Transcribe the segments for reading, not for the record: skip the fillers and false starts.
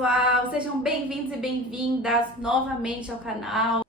pessoal, sejam bem-vindos e bem-vindas novamente ao canal.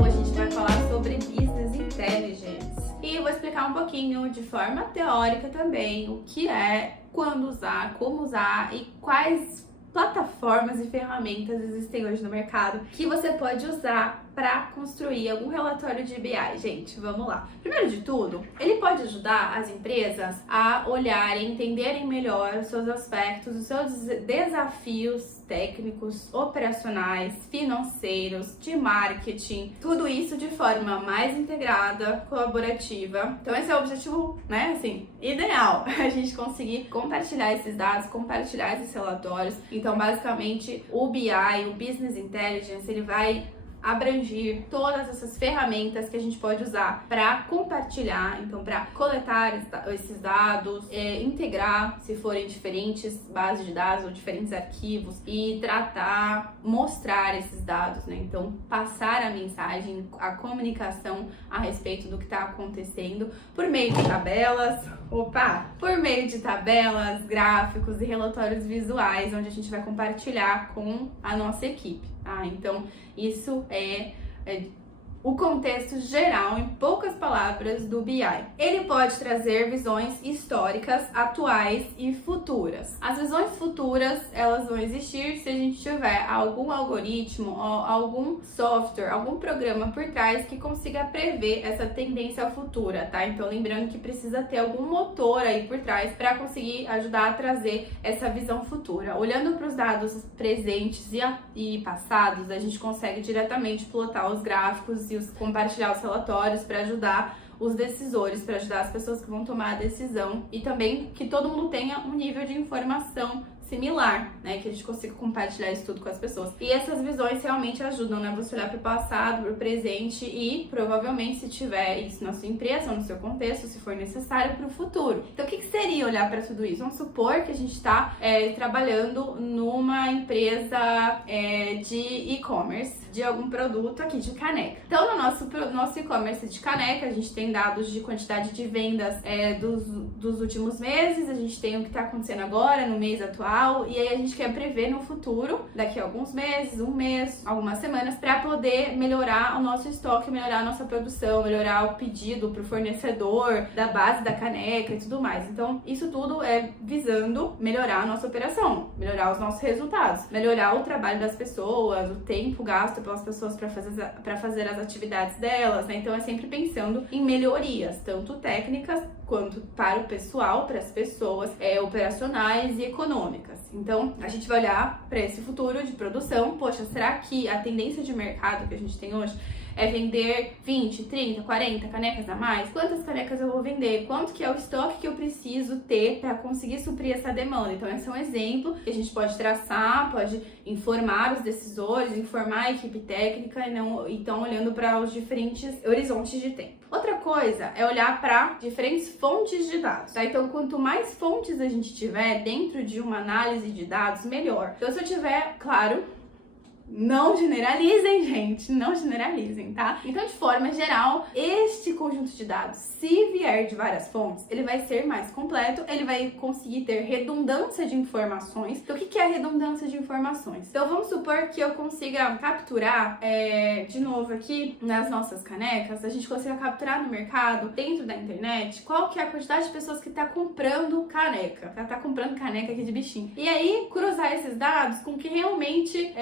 Hoje a gente vai falar sobre Business Intelligence e eu vou explicar um pouquinho de forma teórica também o que é, quando usar, como usar e quais plataformas e ferramentas existem hoje no mercado que você pode usar para construir algum relatório de BI. Gente, vamos lá. Primeiro de tudo, ele pode ajudar as empresas a olharem, entenderem melhor os seus aspectos, os seus desafios técnicos, operacionais, financeiros, de marketing, tudo isso de forma mais integrada, colaborativa. Então esse é o objetivo, né, assim, ideal, a gente conseguir compartilhar esses dados, compartilhar esses relatórios. Então, basicamente, o BI, o Business Intelligence, ele vai abranger todas essas ferramentas que a gente pode usar para compartilhar, então para coletar esses dados, integrar, se forem diferentes bases de dados ou diferentes arquivos, e tratar, mostrar esses dados, né? Então passar a mensagem, a comunicação a respeito do que está acontecendo por meio de tabelas, gráficos e relatórios visuais, onde a gente vai compartilhar com a nossa equipe. Então, isso é o contexto geral, em poucas palavras, do BI. Ele pode trazer visões históricas, atuais e futuras. As visões futuras, elas vão existir se a gente tiver algum algoritmo, ou algum software, algum programa por trás que consiga prever essa tendência futura, tá? Então, lembrando que precisa ter algum motor aí por trás para conseguir ajudar a trazer essa visão futura. Olhando para os dados presentes e passados, a gente consegue diretamente plotar os gráficos e compartilhar os relatórios para ajudar os decisores, para ajudar as pessoas que vão tomar a decisão, e também que todo mundo tenha um nível de informação similar, né, que a gente consiga compartilhar isso tudo com as pessoas. E essas visões realmente ajudam, né, você olhar para o passado, para o presente e, provavelmente, se tiver isso na sua empresa ou no seu contexto, se for necessário, para o futuro. Então, o que seria olhar para tudo isso? Vamos supor que a gente está trabalhando numa empresa de e-commerce, de algum produto aqui, de caneca. Então, no nosso e-commerce de caneca, a gente tem dados de quantidade de vendas dos últimos meses, a gente tem o que está acontecendo agora, no mês atual, e aí a gente quer prever no futuro, daqui a alguns meses, um mês, algumas semanas, para poder melhorar o nosso estoque, melhorar a nossa produção, melhorar o pedido para o fornecedor da base da caneca e tudo mais. Então, isso tudo é visando melhorar a nossa operação, melhorar os nossos resultados, melhorar o trabalho das pessoas, o tempo gasto pelas pessoas para fazer as atividades delas, né? Então, é sempre pensando em melhorias, tanto técnicas quanto para o pessoal, para as pessoas, operacionais e econômicas. Então, a gente vai olhar para esse futuro de produção. Poxa, será que a tendência de mercado que a gente tem hoje é vender 20, 30, 40 canecas a mais? Quantas canecas eu vou vender? Quanto que é o estoque que eu preciso ter para conseguir suprir essa demanda? Então, esse é um exemplo que a gente pode traçar, pode informar os decisores, informar a equipe técnica, e não então olhando para os diferentes horizontes de tempo. Outra coisa é olhar para diferentes fontes de dados, tá? Então, quanto mais fontes a gente tiver dentro de uma análise de dados, melhor. Então, se eu tiver, claro, não generalizem, gente, não generalizem, tá? Então, de forma geral, este conjunto de dados, se vier de várias fontes, ele vai ser mais completo, ele vai conseguir ter redundância de informações. Então, o que é redundância de informações? Então, vamos supor que eu consiga capturar, de novo aqui, nas nossas canecas, a gente consiga capturar no mercado, dentro da internet, qual que é a quantidade de pessoas que tá comprando caneca, tá comprando caneca aqui de bichinho. E aí, cruzar esses dados com que realmente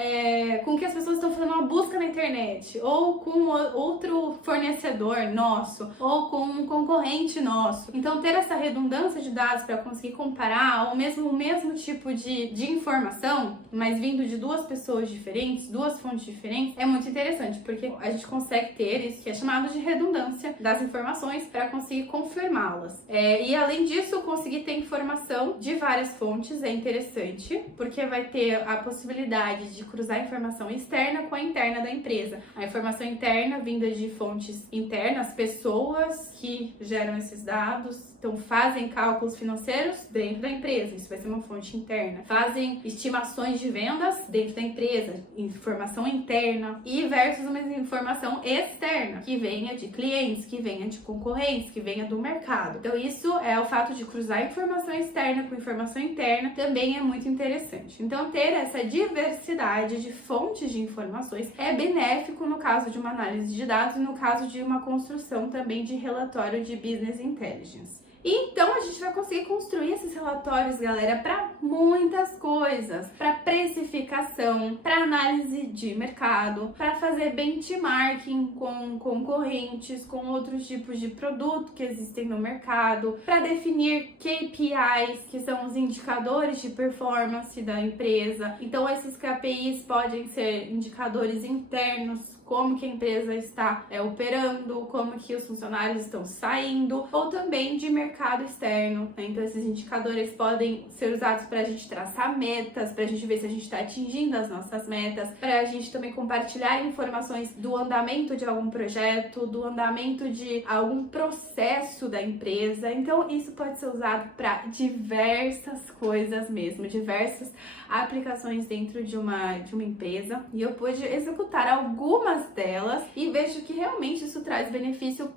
com que as pessoas estão fazendo uma busca na internet, ou com outro fornecedor nosso, ou com um concorrente nosso. Então, ter essa redundância de dados para conseguir comparar o mesmo tipo de informação, mas vindo de duas pessoas diferentes, duas fontes diferentes, é muito interessante, porque a gente consegue ter isso que é chamado de redundância das informações para conseguir confirmá-las. E além disso, conseguir ter informação de várias fontes é interessante, porque vai ter a possibilidade de cruzar informações informação externa com a interna da empresa. A informação interna vinda de fontes internas, pessoas que geram esses dados, então fazem cálculos financeiros dentro da empresa, isso vai ser uma fonte interna. Fazem estimações de vendas dentro da empresa, informação interna, e versus uma informação externa, que venha de clientes, que venha de concorrentes, que venha do mercado. Então isso é o fato de cruzar informação externa com informação interna, também é muito interessante. Então ter essa diversidade de fontes de informações é benéfico no caso de uma análise de dados e no caso de uma construção também de relatório de Business Intelligence. Então a gente vai conseguir construir esses relatórios, galera, para muitas coisas, para precificação, para análise de mercado, para fazer benchmarking com concorrentes, com outros tipos de produto que existem no mercado, para definir KPIs, que são os indicadores de performance da empresa. Então esses KPIs podem ser indicadores internos, como que a empresa está operando, como que os funcionários estão saindo, ou também de mercado externo, né? Então esses indicadores podem ser usados para a gente traçar metas, para a gente ver se a gente está atingindo as nossas metas, para a gente também compartilhar informações do andamento de algum projeto, do andamento de algum processo da empresa. Então isso pode ser usado para diversas coisas mesmo, diversas aplicações dentro de uma empresa, e eu pude executar algumas delas e vejo que realmente isso traz benefício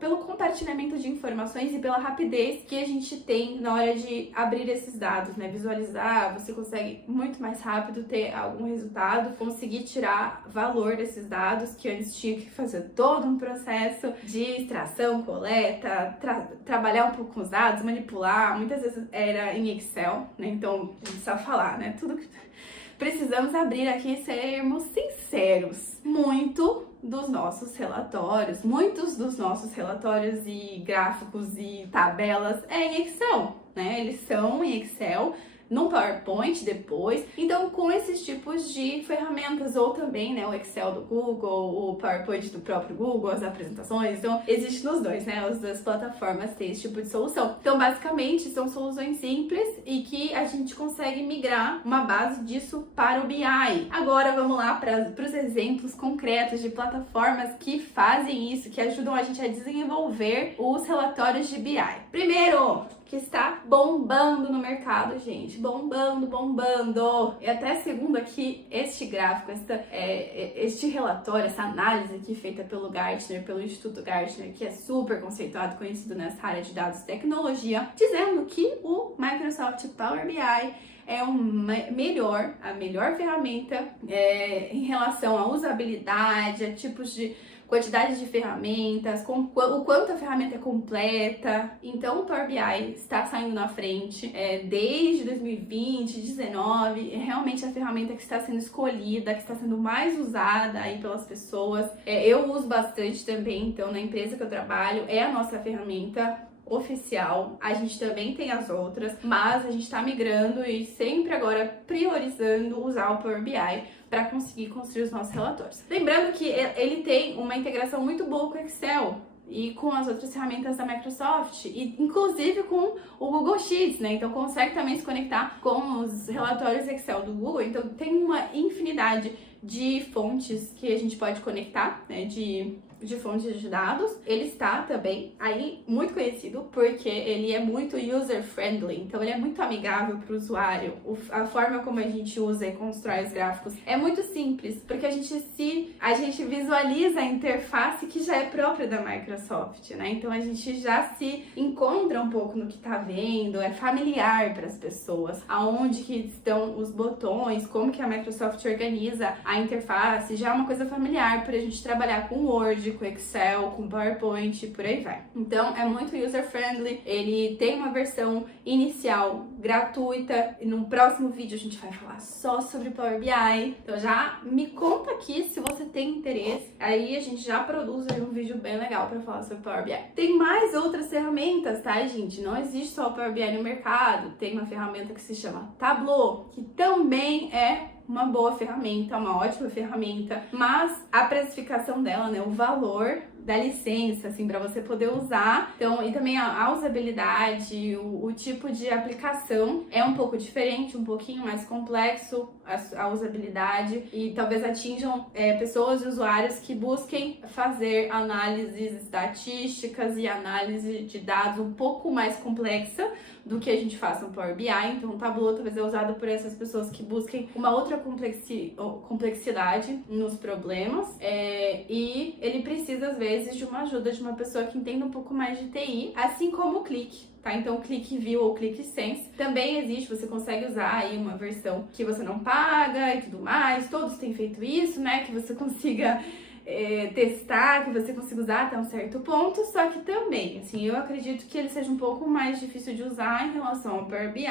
pelo compartilhamento de informações e pela rapidez que a gente tem na hora de abrir esses dados, né? Visualizar, você consegue muito mais rápido ter algum resultado, conseguir tirar valor desses dados, que antes tinha que fazer todo um processo de extração, coleta, trabalhar um pouco com os dados, manipular, muitas vezes era em Excel, né? Então, a gente sabe falar, né? Tudo que precisamos abrir aqui e sermos sinceros. Muitos dos nossos relatórios e gráficos e tabelas é em Excel, né? Eles são em Excel, no PowerPoint depois. Então, com esses tipos de ferramentas, ou também, né, o Excel do Google, o PowerPoint do próprio Google, as apresentações, então existe nos dois, né, as duas plataformas têm esse tipo de solução. Então, basicamente, são soluções simples e que a gente consegue migrar uma base disso para o BI. Agora, vamos lá para os exemplos concretos de plataformas que fazem isso, que ajudam a gente a desenvolver os relatórios de BI. Primeiro, que está bombando no mercado, gente. Bombando. E até segundo aqui, este gráfico, este relatório, essa análise aqui feita pelo Gartner, pelo Instituto Gartner, que é super conceituado, conhecido nessa área de dados e tecnologia, dizendo que o Microsoft Power BI é a melhor ferramenta em relação à usabilidade, a tipos de quantidade de ferramentas, o quanto a ferramenta é completa. Então o Power BI está saindo na frente desde 2020, 2019, é realmente a ferramenta que está sendo escolhida, que está sendo mais usada aí pelas pessoas. Eu uso bastante também, então na empresa que eu trabalho é a nossa ferramenta oficial. A gente também tem as outras, mas a gente está migrando e sempre agora priorizando usar o Power BI para conseguir construir os nossos relatórios. Lembrando que ele tem uma integração muito boa com o Excel e com as outras ferramentas da Microsoft, e inclusive com o Google Sheets, né? Então consegue também se conectar com os relatórios Excel do Google. Então tem uma infinidade de fontes que a gente pode conectar, né? De fontes de dados. Ele está também aí muito conhecido porque ele é muito user-friendly, então ele é muito amigável para o usuário. A forma como a gente usa e constrói os gráficos é muito simples, porque a gente visualiza a interface que já é própria da Microsoft, né? Então a gente já se encontra um pouco no que está vendo, é familiar para as pessoas, aonde que estão os botões, como que a Microsoft organiza a interface, já é uma coisa familiar para a gente trabalhar com Word, com Excel, com PowerPoint, por aí vai. Então é muito user-friendly, ele tem uma versão inicial gratuita, e no próximo vídeo a gente vai falar só sobre Power BI. Então já me conta aqui se você tem interesse, aí a gente já produz aí um vídeo bem legal para falar sobre Power BI. Tem mais outras ferramentas, tá, gente? Não existe só o Power BI no mercado, tem uma ferramenta que se chama Tableau, que também é uma boa ferramenta, uma ótima ferramenta, mas a precificação dela, né, o valor da licença, assim, para você poder usar. Então, e também a usabilidade, o tipo de aplicação é um pouco diferente, um pouquinho mais complexo a usabilidade, e talvez atinjam pessoas e usuários que busquem fazer análises estatísticas e análise de dados um pouco mais complexa do que a gente faz no Power BI. Então, o Tableau talvez é usado por essas pessoas que busquem uma outra complexidade nos problemas, e ele precisa, às vezes, de uma ajuda de uma pessoa que entenda um pouco mais de TI, assim como o Qlik. Tá? Então, o ClickView ou ClickSense também existe, você consegue usar aí uma versão que você não paga e tudo mais. Todos têm feito isso, né? Que você consiga testar, que você consiga usar até um certo ponto, só que também, assim, eu acredito que ele seja um pouco mais difícil de usar em relação ao Power BI,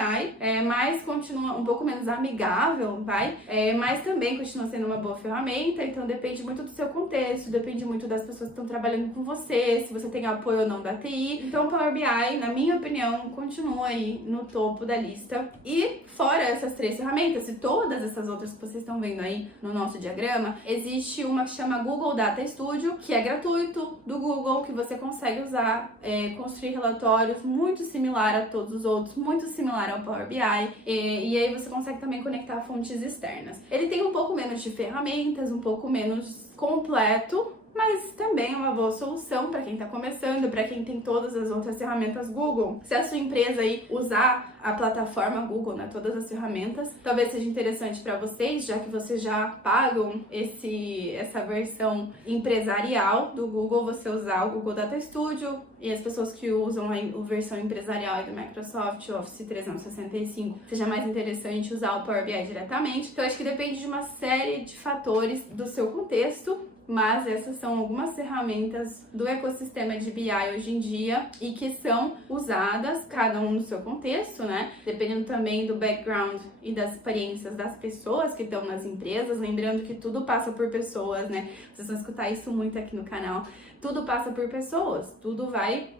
mas continua um pouco menos amigável, mas também continua sendo uma boa ferramenta. Então depende muito do seu contexto, depende muito das pessoas que estão trabalhando com você, se você tem apoio ou não da TI. Então o Power BI, na minha opinião, continua aí no topo da lista. E fora essas 3 ferramentas e todas essas outras que vocês estão vendo aí no nosso diagrama, existe uma que chama Google Data Studio, que é gratuito, do Google, que você consegue usar, construir relatórios muito similar a todos os outros, muito similar ao Power BI, e aí você consegue também conectar fontes externas. Ele tem um pouco menos de ferramentas, um pouco menos completo, mas também é uma boa solução para quem está começando, para quem tem todas as outras ferramentas Google. Se a sua empresa aí usar a plataforma Google, né, todas as ferramentas, talvez seja interessante para vocês, já que vocês já pagam essa versão empresarial do Google, você usar o Google Data Studio, e as pessoas que usam a versão empresarial do Microsoft Office 365, seja mais interessante usar o Power BI diretamente. Então, acho que depende de uma série de fatores do seu contexto, mas essas são algumas ferramentas do ecossistema de BI hoje em dia e que são usadas, cada um no seu contexto, né? Dependendo também do background e das experiências das pessoas que estão nas empresas. Lembrando que tudo passa por pessoas, né? Vocês vão escutar isso muito aqui no canal. Tudo passa por pessoas, tudo vai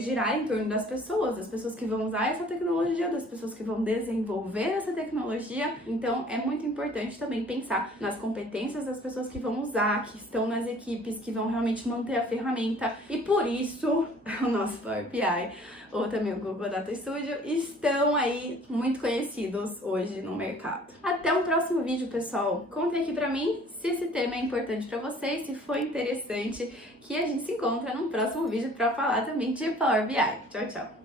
girar em torno das pessoas que vão usar essa tecnologia, das pessoas que vão desenvolver essa tecnologia. Então é muito importante também pensar nas competências das pessoas que vão usar, que estão nas equipes, que vão realmente manter a ferramenta. E por isso o nosso Power BI ou também o Google Data Studio estão aí muito conhecidos hoje no mercado. Até um próximo vídeo, pessoal. Contem aqui pra mim se esse tema é importante pra vocês, se foi interessante, que a gente se encontra num próximo vídeo pra falar também de Power BI. Tchau, tchau!